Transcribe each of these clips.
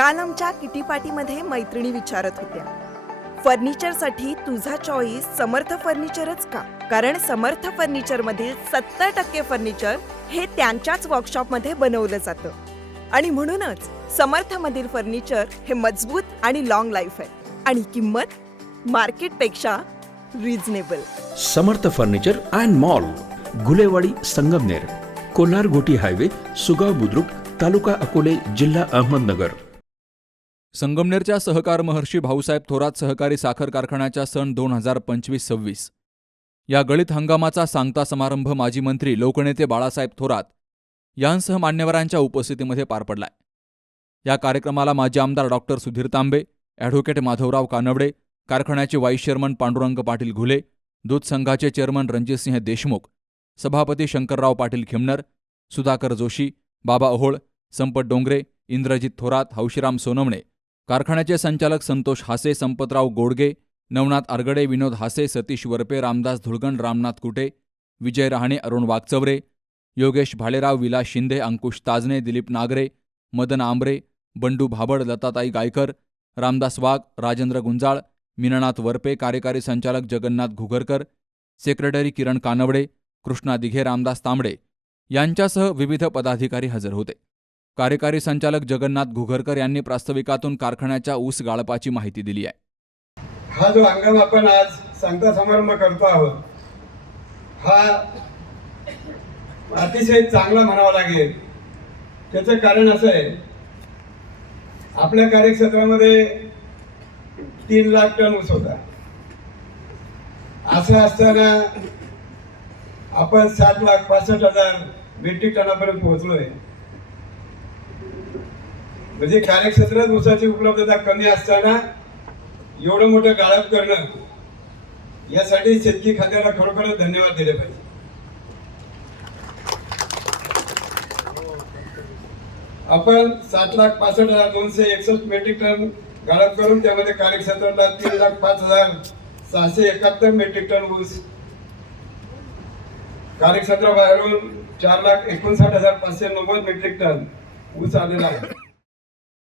काल आमच्या किटीपाटीमध्ये मैत्रिणी विचारत होत्या, फर्निचरसाठी तुझा चॉईस समर्थ फर्निचरच का? कारण समर्थ फर्निचरमधील 70% फर्निचर हे त्यांच्याच वर्कशॉपमध्ये बनवलं जातं आणि म्हणूनच समर्थमधील फर्निचर हे मजबूत आणि लॉंग लाईफ आहे आणि किंमत मार्केटपेक्षा reasonable. Samarth furniture and mall, Gulewadi, Sangamner, Kolhar गोटी हायवे, सुगाव बुद्रुक, तालुका अकोले, जिल्हा अहमदनगर. संगमनेरच्या सहकार महर्षी भाऊसाहेब थोरात सहकारी साखर कारखान्याच्या सन 2025-26 या गळीत हंगामाचा सांगता समारंभ माजी मंत्री लोकनेते बाळासाहेब थोरात यांसह मान्यवरांच्या उपस्थितीमध्ये पार पडलाय. या कार्यक्रमाला माजी आमदार डॉक्टर सुधीर तांबे, ॲडव्होकेट माधवराव कानवडे, कारखान्याचे व्हाईस चेअरमन पांडुरंग पाटील घुले, दूध संघाचे चेअरमन रणजितसिंह देशमुख, सभापती शंकरराव पाटील खिमनर, सुधाकर जोशी, बाबा ओहोळ, संपत डोंगरे, इंद्रजित थोरात, हौशीराम सोनवणे, कारखान्याचे संचालक संतोष हासे, संपतराव गोडगे, नवनाथ आरगडे, विनोद हासे, सतीश वरपे, रामदास धुळगण, रामनाथ कुटे, विजय रहाणे, अरुण वागचवरे, योगेश भालेराव, विलास शिंदे, अंकुश ताजने, दिलीप नागरे, मदन आंबरे, बंडू भाबड, लताताई गायकर, रामदास वाघ, राजेंद्र गुंजाळ, मीनानाथ वरपे, कार्यकारी संचालक जगन्नाथ घुगरकर, सेक्रेटरी किरण कानवडे, कृष्णा दिघे, रामदास तांबडे यांच्यासह विविध पदाधिकारी हजर होते. कार्यकारी संचालक जगन्नाथ घुगरकर यांनी प्रास्ताविकातून कारखान्याच्या ऊस गाळपाची माहिती दिली आहे. हा जो हंगाम आपण आज सांगता समारंभ करतो आहोत, हा अतिशय चांगला म्हणावा लागेल. त्याचं कारण असं आहे, आपल्या कार्यक्षेत्रामध्ये 3 लाख टन ऊस होता. असं असताना आपण 7,65,000 मेट्रिक टनापर्यंत पोहोचलोय. म्हणजे कार्यक्षेत्रात ऊसाची उपलब्धता कमी असताना एवढं मोठं गाळप करणं, यासाठी शेतकी खात्याला खरोखरच धन्यवाद दिले पाहिजे. आपण 7,65,261 मेट्रिक टन गाळप करून त्यामध्ये कार्यक्षेत्राला 3,05,671 मेट्रिक टन ऊस, कार्यक्षेत्राबाहेरून 4,59,590 मेट्रिक टन ऊस आलेला आहे.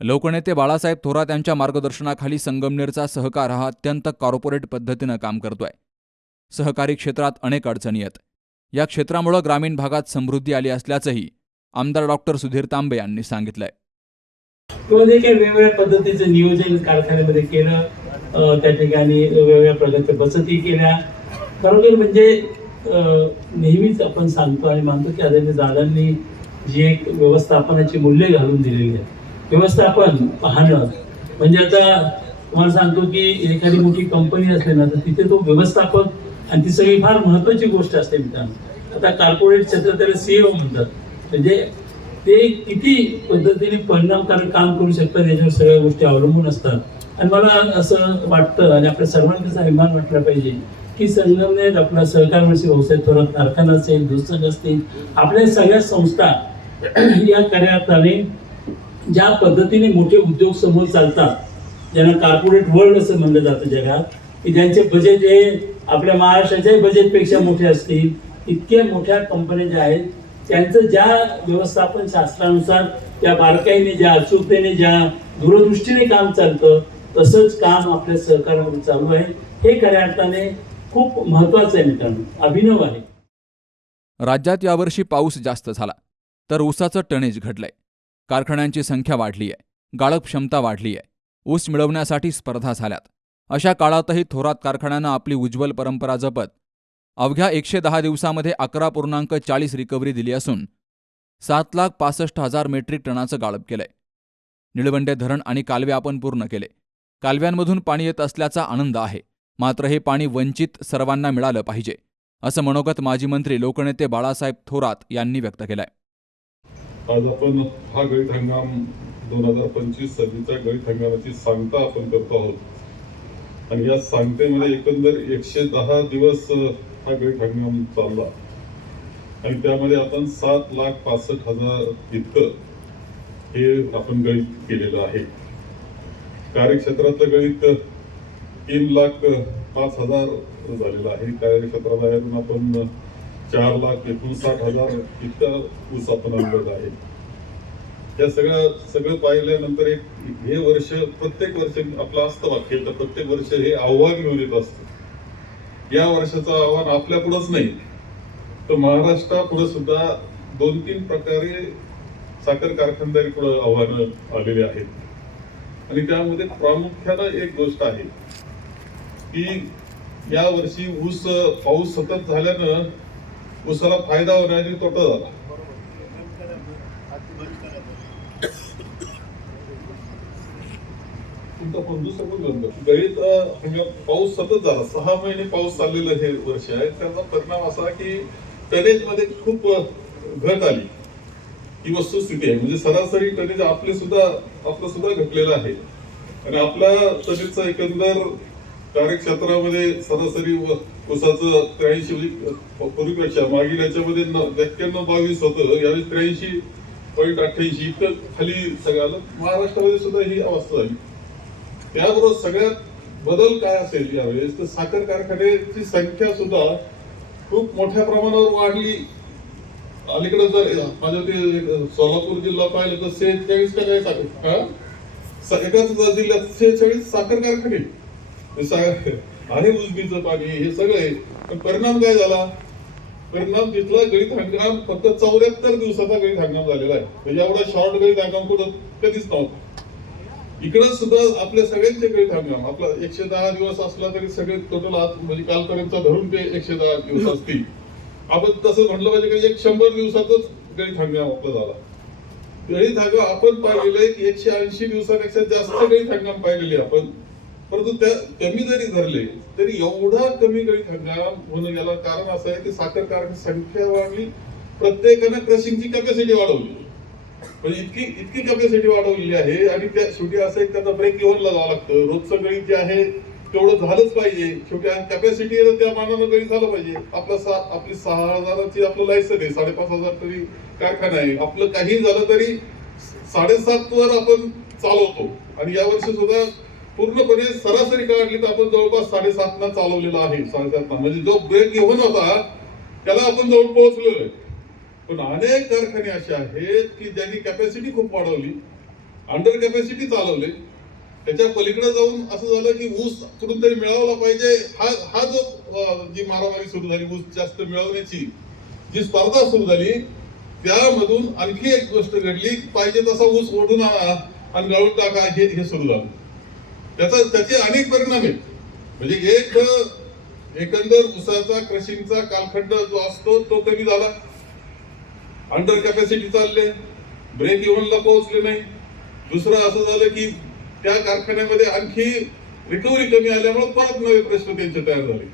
लोकनेते बाळासाहेब थोरात यांच्या मार्गदर्शनाखाली संगमनेरचा सहकार हा अत्यंत कॉर्पोरेट पद्धतीनं काम करतोय. सहकारी क्षेत्रात अनेक अडचणी आहेत. या क्षेत्रामुळे ग्रामीण भागात समृद्धी आली असल्याचंही आमदार डॉक्टर सुधीर तांबे यांनी सांगितलंय. काही वेगवेगळ्या पद्धतीचं नियोजन कारखान्यामध्ये केलं, त्या ठिकाणी वेगवेगळ्या प्रकारच्या बचती केल्या. खरोखर म्हणजे नेहमीच आपण सांगतो आणि मानतो की आदरणीय दादांनी जी एक व्यवस्थापनाची मूल्य घालून दिलेली आहे, व्यवस्थापन पाहणं म्हणजे, आता तुम्हाला सांगतो की एखादी मोठी कंपनी असते ना, तर तिथे तो व्यवस्थापक आणि ती सगळी फार महत्वाची गोष्ट असते मित्रांनो. आता कॉर्पोरेट क्षेत्रात त्याला CEO म्हणतात, म्हणजे ते किती पद्धतीने परिणामकारक काम करू शकतात याच्यावर सगळ्या गोष्टी अवलंबून असतात. आणि मला असं वाटतं आणि आपल्या सर्वांचा अभिमान वाटला पाहिजे की संगमनेर आपला सहकार महर्षी भाऊसाहेब थोरात कारखाना असेल, दूध संघ असतील, आपल्या सगळ्या संस्था या कार्यार्थाने ज्या पद्धतीने मोठे उद्योग समोर चालतात, ज्यांना कॉर्पोरेट वर्ल्ड असं म्हणलं जातं जगात, की ज्यांचे बजेट हे आपल्या महाराष्ट्राच्याही बजेटपेक्षा मोठे असतील, इतक्या मोठ्या कंपन्या ज्या आहेत, त्यांचं ज्या व्यवस्थापन शास्त्रानुसार त्या बारकाईने, ज्या अचूकतेने, ज्या दूरदृष्टीने काम चालतं, तसंच काम आपल्या सहकारामध्ये चालू आहे. हे खऱ्या अर्थाने खूप महत्वाचं आहे मित्रांनो, अभिनव आहे. राज्यात यावर्षी पाऊस जास्त झाला तर ऊसाचं टनेज घटलंय. कारखान्यांची संख्या वाढली आहे, गाळप क्षमता वाढली आहे, ऊस मिळवण्यासाठी स्पर्धा झाल्यात. अशा काळातही थोरात कारखान्यानं आपली उज्ज्वल परंपरा जपत अवघ्या 110 दिवसामध्ये 11.40 रिकव्हरी दिली असून 7,65,000 मेट्रिक टनाचं गाळप केलंय. निळवंडे धरण आणि कालवे आपण पूर्ण केले. कालव्यांमधून पाणी येत असल्याचा आनंद आहे, मात्र हे पाणी वंचित सर्वांना मिळालं पाहिजे, असं मनोगत माजी मंत्री लोकनेते बाळासाहेब थोरात यांनी व्यक्त केलंय. आज आपण हा गळीत हंगाम 2025-26च्या गळीत हंगामाची सांगता आपण करतो आहोत. आणि या सांगतेमध्ये एकंदर 110 दिवस हा गळीत हंगाम चालला आणि त्यामध्ये आपण 7,65,000 इतकं हे आपण गळीत केलेलं आहे. कार्यक्षेत्रातलं गळीत 3,05,000 झालेलं आहे. कार्यक्षेत्राबाहेरून आपण 4,59,000 इतका ऊस आपण आणलेला आहे. या सगळं पाहिल्यानंतर एक हे वर्ष प्रत्येक वर्ष आपलं असतं वाक्य तर प्रत्येक वर्ष हे आव्हान घेऊन येत असतं. या वर्षाचं आव्हान आपल्या पुढंच नाही तर महाराष्ट्रापुढे सुद्धा 2-3 प्रकारे साखर कारखानदारी पुढे आव्हानं आलेली आहेत. आणि त्यामध्ये प्रामुख्यानं एक गोष्ट आहे की या वर्षी पाऊस सतत झाल्यानं ऊसाला फायदा होण्याची तोटा झाला. गळीत पाऊस सतत झाला, 6 महिने पाऊस चाललेलं हे वर्ष आहे. त्याचा परिणाम असा की टनेज मध्ये खूप घट आली ही वस्तुस्थिती आहे. म्हणजे सरासरी टनेज आपलं सुद्धा घटलेलं आहे. आणि आपल्या टनेजचा एकंदर कार्यक्षेत्रामध्ये सरासरी ऊसाचं 83 पूर्वीपेक्षा मागील याच्यामध्ये 91-22 होतं, यावेळी 83.88 इतकं खाली सगळं. महाराष्ट्रामध्ये सुद्धा ही अवस्था झाली. त्याबरोबर सगळ्यात बदल काय असेल यावेळेस तर साखर कारखान्याची संख्या सुद्धा खूप मोठ्या प्रमाणावर वाढली. अलीकडे जर माझ्या ते सोलापूर जिल्हा पाहिलं तर 46 का काय साखर एकाच जिल्ह्यात 46 साखर कारखाने आहे. उजनीचं पाणी हे सगळे. पण परिणाम काय झाला? परिणाम तिथला गळीत हंगाम फक्त 74 दिवसाचा गळीत हंगाम झालेला आहे. म्हणजे एवढा शॉर्ट गळीत हंगाम कुठं कधीच नव्हता. इकडं सुद्धा आपल्या सगळ्यांचे गळीत हंगाम आपला 110 दिवस असला तरी सगळे टोटल म्हणजे कालपर्यंत धरून ते 110 दिवस असतील. आपण तसं म्हटलं पाहिजे की 100 दिवसातच गळीत हंगाम आपला झाला. गळीत हंगाम आपण पाहिलेलं आहे की 180 दिवसापेक्षा जास्त गळीत हंगाम पाहिलेले आपण. परंतु त्या कमी जरी धरले तरी एवढा कमी गळीत हंगाम होणं याला कारण असं आहे की साखर कारखान्याची संख्या वाढली, प्रत्येकानं क्रशिंगची कॅपॅसिटी वाढवली. म्हणजे इतकी कॅपॅसिटी वाढवलेली आहे. आणि त्या शेवटी असं एक त्याचा ब्रेक इव्हनला जावं लागतं. रोजचं गळीत जे आहे तेवढं झालंच पाहिजे. शेवटी कॅपॅसिटी त्या मानानं गळीत झालं पाहिजे. आपली 6,000ची आपलं लायसन आहे, 5,500 तरी कारखाना आहे. आपलं काही झालं तरी 7.5 वर आपण चालवतो. आणि यावर्षी सुद्धा पूर्णपणे सरासरी काढली तर आपण जवळपास 7.5 चालवलेला आहे. 7.5 म्हणजे जो ब्रेक इव्हन होता त्याला आपण जवळ पोहोचलेलो आहे. पण अनेक कारखाने असे आहेत की ज्यांनी कॅपॅसिटी खूप वाढवली, अंडर कॅपॅसिटी चालवले. त्याच्या पलीकडे जाऊन असं झालं की ऊस कुठून तरी मिळवला पाहिजे. हा जो जी मारामारी सुरू झाली, ऊस जास्त मिळवण्याची जी स्पर्धा सुरू झाली, त्यामधून आणखी एक गोष्ट घडली, पाहिजे तसा ऊस ओढून आणा आणि गळून टाका हे सुरू झालं. त्याचे अनेक परिणाम आहेत. म्हणजे एकंदर ऊसाचा क्रशिंगचा कालखंड जो असतो तो कमी झाला, अंडर कॅपॅसिटी चालले, ब्रेक इव्हनला पोहोचले नाही. दुसरं असं झालं की त्या कारखान्यामध्ये आणखी रिकव्हरी कमी आल्यामुळे परत नवे प्रश्न त्यांचे तयार झाले.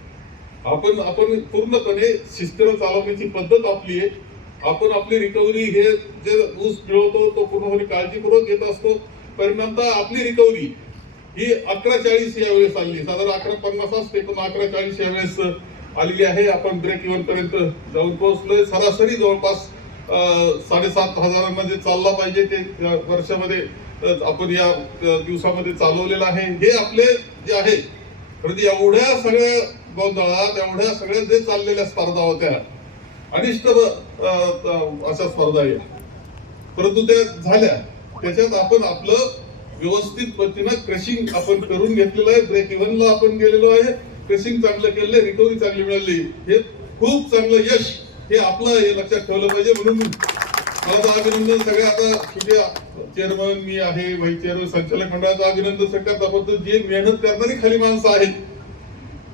आपण पूर्णपणे शिस्तीनं चालवण्याची पद्धत आपली आहे. आपण आपली रिकव्हरी हे जे ऊस मिळवतो तो पूर्णपणे काळजीपूर्वक घेत असतो. परिणामतः आपली रिकव्हरी ही 11:40 यावेळेस आली. साधारण 11:50 असते पण 11:40 यावेळेस आलेली आहे. आपण ब्रेक इव्हन पर्यंत जाऊन पोहोचलोय. सरासरी जवळपास 7,500 जे चालला पाहिजे ते वर्षामध्ये आपण या दिवसामध्ये चालवलेलं आहे. हे आपले जे आहे म्हणजे एवढ्या सगळ्या गोंधळात एवढ्या सगळ्या जे चाललेल्या स्पर्धा होत्या, अनिष्ट अशा स्पर्धा आहेत, परंतु त्या झाल्या. त्याच्यात आपण आपलं व्यवस्थित पद्धतीनं क्रशिंग आपण करून घेतलेलं आहे. ब्रेक इव्हनला आपण गेलेलो आहे. क्रशिंग चांगलं केलं, रिकव्हरी चांगली मिळाली. हे खूप चांगलं यश हे आपलं हे लक्षात ठेवलं पाहिजे. म्हणून माझं अभिनंदन सगळ्या आता छोट्या चेअरमन मी आहे, व्हाईस चेअरमन, संचालक मंडळाचं अभिनंदन सगळ्यात आपण जे मेहनत करणारी खाली माणसं आहेत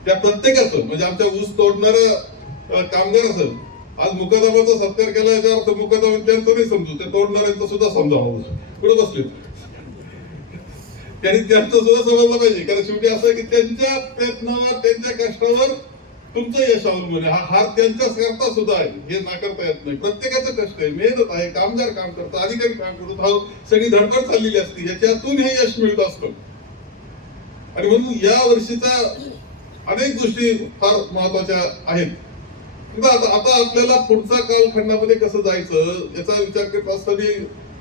त्या प्रत्येकाचं, म्हणजे आमच्या ऊस तोडणारं कामगार असेल, आज मुकादमाचा सत्कार केला याचा अर्थ मुकादमा त्यांचं नाही समजू, ते तोडणाऱ्यांचं सुद्धा समजावं. पुढे बसले त्यांनी त्यांचं सुद्धा समजलं पाहिजे. कारण शेवटी असं आहे की त्यांच्या प्रयत्नावर त्यांच्या कष्टावर तुमचं यश अवलंबून आहे. हा हार त्यांच्या करता सुद्धा आहे, हे नाकारता येत नाही. प्रत्येकाचं कष्ट आहे, मेहनत आहे, कामगार काम करतात, अधिकारी काम करतात, सगळी धडपड चाललेली असते, याच्यातून हे यश मिळत असतं. आणि म्हणून या वर्षीचा अनेक गोष्टी फार महत्वाच्या आहेत. आता आपल्याला पुढच्या कालखंडामध्ये कसं जायचं याचा विचार करत असताना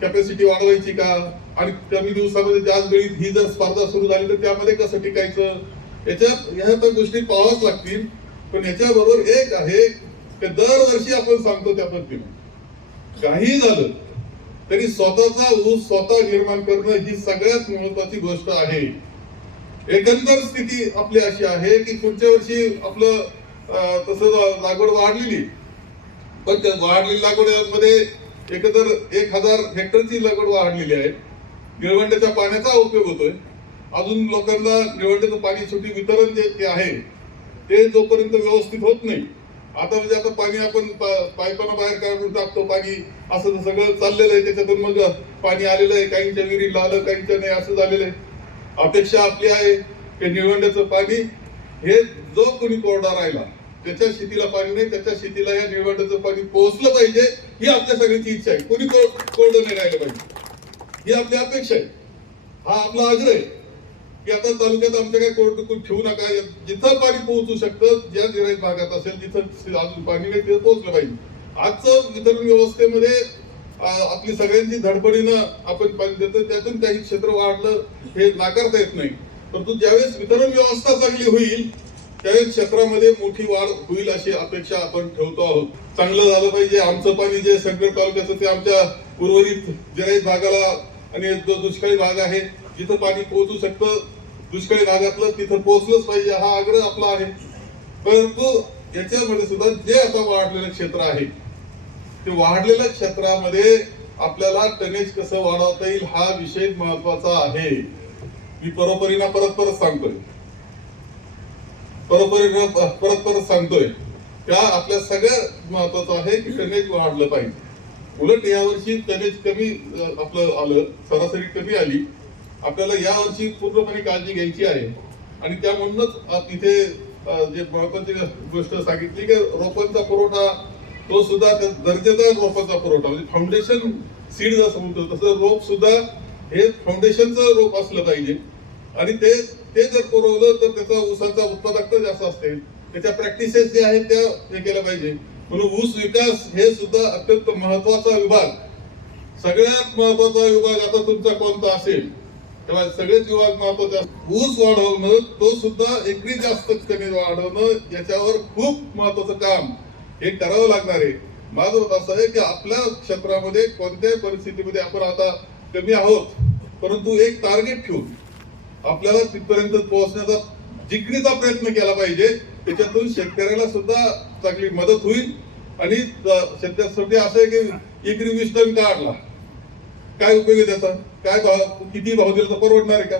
कॅपॅसिटी वाढवायची का, आणि कमी दिवसामध्ये जास्त वेळी ही जर स्पर्धा सुरू झाली तर त्यामध्ये कसं टिकायचं, ह्या तर गोष्टी पाहाव्याच लागतील. पण याच्याबरोबर एक आहे की दरवर्षी आपण सांगतो त्या पद्धतीने काही झालं तरी स्वतःचा ऊस स्वतः निर्माण करणं ही सगळ्यात महत्वाची गोष्ट आहे. एकंदर स्थिती आपली अशी आहे की पुढच्या वर्षी आपलं तसं लागवड वाढलेली, पण त्या वाढलेली लागवडमध्ये एकंदर 1000 हेक्टरची लागवड वाढलेली आहे. निळवंड्याच्या पाण्याचा उपयोग होतोय. अजून लोकांना निळवंड्याचं पाणी शेवटी वितरण जे आहे ते जोपर्यंत व्यवस्थित होत नाही, आता म्हणजे आता पाणी आपण पाईपानं बाहेर काढून टाकतो, पाणी असं सगळं चाललेलं आहे. त्याच्यातून मग पाणी आलेलं आहे, काहींच्या विहिरीला आलं, काहींच्या नाही, असं झालेलं आहे. अपेक्षा आपली आहे की निळवंड्याचं पाणी हे जो कोणी कोरडा राहिला त्याच्या शेतीला पाणी नाही, त्याच्या शेतीला या निळवंड्याचं पाणी पोहोचलं पाहिजे, ही आपल्या सगळ्यांची इच्छा आहे. कोणी कोरडं नाही राहिलं पाहिजे, ही आपली अपेक्षा आहे. हा आपला आग्रह आहे की आता तालुक्यात आमच्या काही कोरडं ठेवू नका. जिथं पाणी पोहोचू शकतं, ज्या जिरायत भागात असेल जिथं अजून पाणी नाही तिथं पोहोचलं पाहिजे. आजचं वितरण व्यवस्थेमध्ये आपली सगळ्यांची धडपडीनं आपण पाणी देतो, त्यातून काही क्षेत्र वाढलं हे नाकारता येत नाही. परंतु ज्यावेळेस वितरण व्यवस्था चांगली होईल त्यावेळेस क्षेत्रामध्ये मोठी वाढ होईल अशी अपेक्षा आपण ठेवतो आहोत. चांगलं झालं पाहिजे. आमचं पाणी जे संकट तालुक्याचं ते आमच्या उर्वरित जिरायत भागाला आणि जो दुष्काळी भाग आहे जिथं पाणी पोहोचू शकतं, दुष्काळी भागातलं तिथं पोहोचलंच पाहिजे, हा आग्रह आपला आहे. परंतु याच्यामध्ये सुद्धा जे आता वाढलेलं क्षेत्र आहे ते वाढलेल्या क्षेत्रामध्ये आपल्याला टनेज कसं वाढवता येईल हा विषय महत्वाचा आहे. मी परत सांगतोय त्या आपल्या सगळ्यात महत्वाचं आहे की टनेज वाढलं पाहिजे. उलट यावर्षी टनेज कमी आपलं आलं, सरासरी कमी आली. आपल्याला यावर्षी पूर्णपणे काळजी घ्यायची आहे आणि त्यामधूनच इथे जे महत्वाची गोष्ट सांगितली की रोपांचा पुरवठा तो सुद्धा दर्जेदार रोपांचा पुरवठा, म्हणजे फाउंडेशन सीड जसं म्हणतो तसं रोप सुद्धा हे फाउंडेशनचं रोप असलं पाहिजे. आणि ते जर पुरवलं तर त्याचा ऊसाचा उत्पादकता जास्त असते. त्याच्या प्रॅक्टिसेस जे आहेत त्या हे केल्या पाहिजे. म्हणून ऊस विकास हे सुद्धा अत्यंत महत्वाचा विभाग, सगळ्यात महत्वाचा विभाग आता तुमचा कोणता असेल तेव्हा सगळेच विभाग महत्वाचे. ऊस वाढवणं तो सुद्धा एकरी जास्त वाढवणं याच्यावर खूप महत्वाचं काम हे करावं लागणार आहे. माझं मत असं आहे की आपल्या क्षेत्रामध्ये कोणत्याही परिस्थितीमध्ये आपण आता कमी आहोत, परंतु एक टार्गेट ठेवून आपल्याला तिथपर्यंत पोहोचण्याचा जिकरीचा प्रयत्न केला पाहिजे. त्याच्यातून शेतकऱ्याला सुद्धा चांगली मदत होईल. आणि शेतकऱ्यासाठी असं आहे की एकरी 20 टन काढला काय उपयोग आहे त्याचा, काय भाव, किती भाव दिला तर परवडणार आहे का?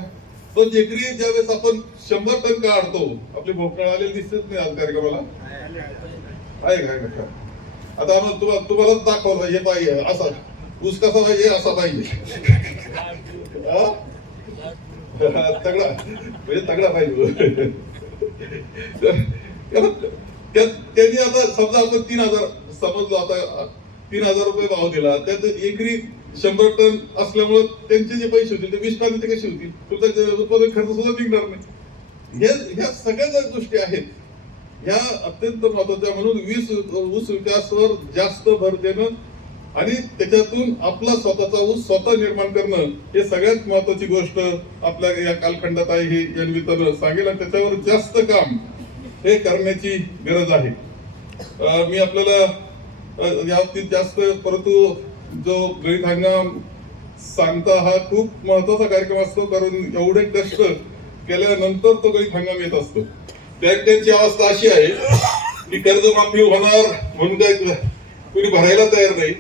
तो एकरी ज्यावेळेस आपण 100 टन काढतो, आपली भोपळा आलेली दिसत नाही आज कार्यक्रमाला आहे का? आता आम्हाला तुम्हाला दाखवलं हे पाहिजे, असा ऊस कसा पाहिजे, असा पाहिजे, तगडा म्हणजे तगडा पाहिजे. त्यांनी आता समजा आपण 3000 समजलो, आता 3000 रुपये भाव दिला, त्यात एकरी 100 टन असल्यामुळे त्यांचे जे पैसे होतील ते 20 टन ते कसे होतील? तुमचा उत्पादन खर्च सुद्धा निघणार नाही. ह्या सगळ्या ज्या गोष्टी आहेत ह्या अत्यंत महत्वाच्या. म्हणून ऊस विकासावर जास्त भर देणं आणि त्याच्यातून आपला स्वतःचा ऊस स्वतः निर्माण करणं हे सगळ्यात महत्वाची गोष्ट आपल्या या कालखंडात आहे हे या निमित्तानं सांगेल. आणि त्याच्यावर जास्त काम हे करण्याची गरज आहे. मी आपल्याला या बाबतीत जास्त, परंतु जो गळीत हंगाम सांगता हा खूप महत्वाचा कार्यक्रम असतो, कारण एवढे कष्ट केल्यानंतर तो गळीत हंगाम येत असतो. त्यांची अवस्था अशी आहे की कर्जमाफी होणार म्हणून काय कुणी भरायला तयार नाही.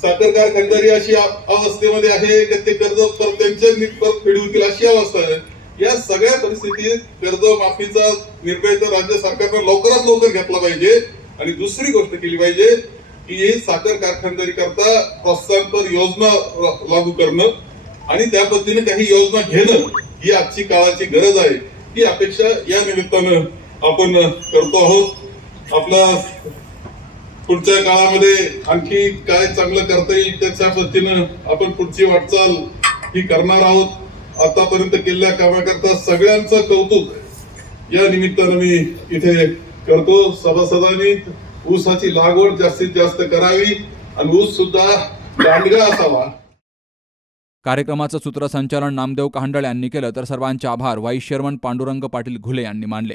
साखर कारखानदारी अशी अवस्थेमध्ये आहे की ते कर्ज त्यांच्या परत फेडवतील अशी अवस्था आहे. या सगळ्या परिस्थितीत कर्जमाफीचा निर्णय तर राज्य सरकारनं लवकरात लवकर घेतला पाहिजे. आणि दुसरी गोष्ट केली पाहिजे की साखर कारखानदारी करता प्रोत्साहनपर योजना लागू करणं आणि त्या पद्धतीने काही योजना घेणं ही आजची काळाची गरज आहे. ही अपेक्षा या निमित्तानं आपण करतो आहोत. आपल्या पुढच्या काळामध्ये आणखी काय चांगलं करता येईल त्याच्या पद्धतीनं आपण पुढची वाटचाल ही करणार आहोत. आतापर्यंत केलेल्या कामाकरता सगळ्यांचं कौतुक या निमित्तानं मी इथे करतो. सभासदांनी ऊसाची लागवड जास्तीत जास्त करावी आणि ऊस सुद्धा दांडगा असावा. कार्यक्रमाचं सूत्रसंचालन नामदेव कहांडळ यांनी केलं, तर सर्वांचे आभार व्हाईस चेअरमन पांडुरंग पाटील घुले यांनी मानले.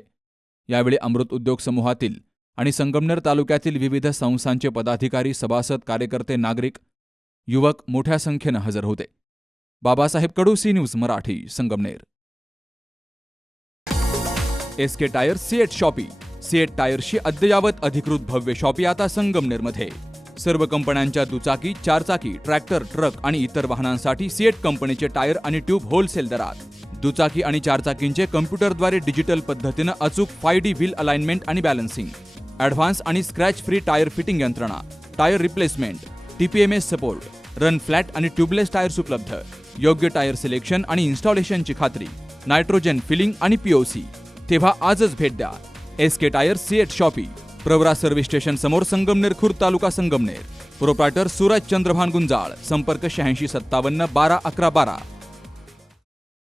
यावेळी अमृत उद्योग समूहातील आणि संगमनेर तालुक्यातील विविध संस्थांचे पदाधिकारी, सभासद, कार्यकर्ते, नागरिक युवक मोठ्या संख्येनं हजर होते. Babasaheb Kadu, C news Marathi, Sangamner. SK tyre CEAT shoppe. CEAT टायर्सची अद्ययावत अधिकृत भव्य शॉपी आता संगमनेरमध्ये. सर्व कंपन्यांच्या दुचाकी, चारचाकी, ट्रॅक्टर, ट्रक आणि इतर वाहनांसाठी सिएट कंपनीचे टायर आणि ट्यूब होलसेल दरात. दुचाकी आणि चारचाकींचे कम्प्युटरद्वारे डिजिटल पद्धतीनं अचूक 5D व्हील अलाइनमेंट आणि बॅलन्सिंग, ॲडव्हान्स आणि स्क्रॅच फ्री टायर फिटिंग यंत्रणा, tyre replacement, TPMS support, run flat आणि ट्यूबलेस टायर्स उपलब्ध. योग्य टायर सिलेक्शन आणि इन्स्टॉलेशनची खात्री, नायट्रोजन फिलिंग आणि POC. तेव्हा आजच भेट द्या. SK tyre CEAT shoppe, Pravara service station समोर, संगमनेर खुर्द, तालुका संगमनेर. प्रोप्रायटर सूरज चंद्रभान गुंजाळ. संपर्क 8657 12 11 12.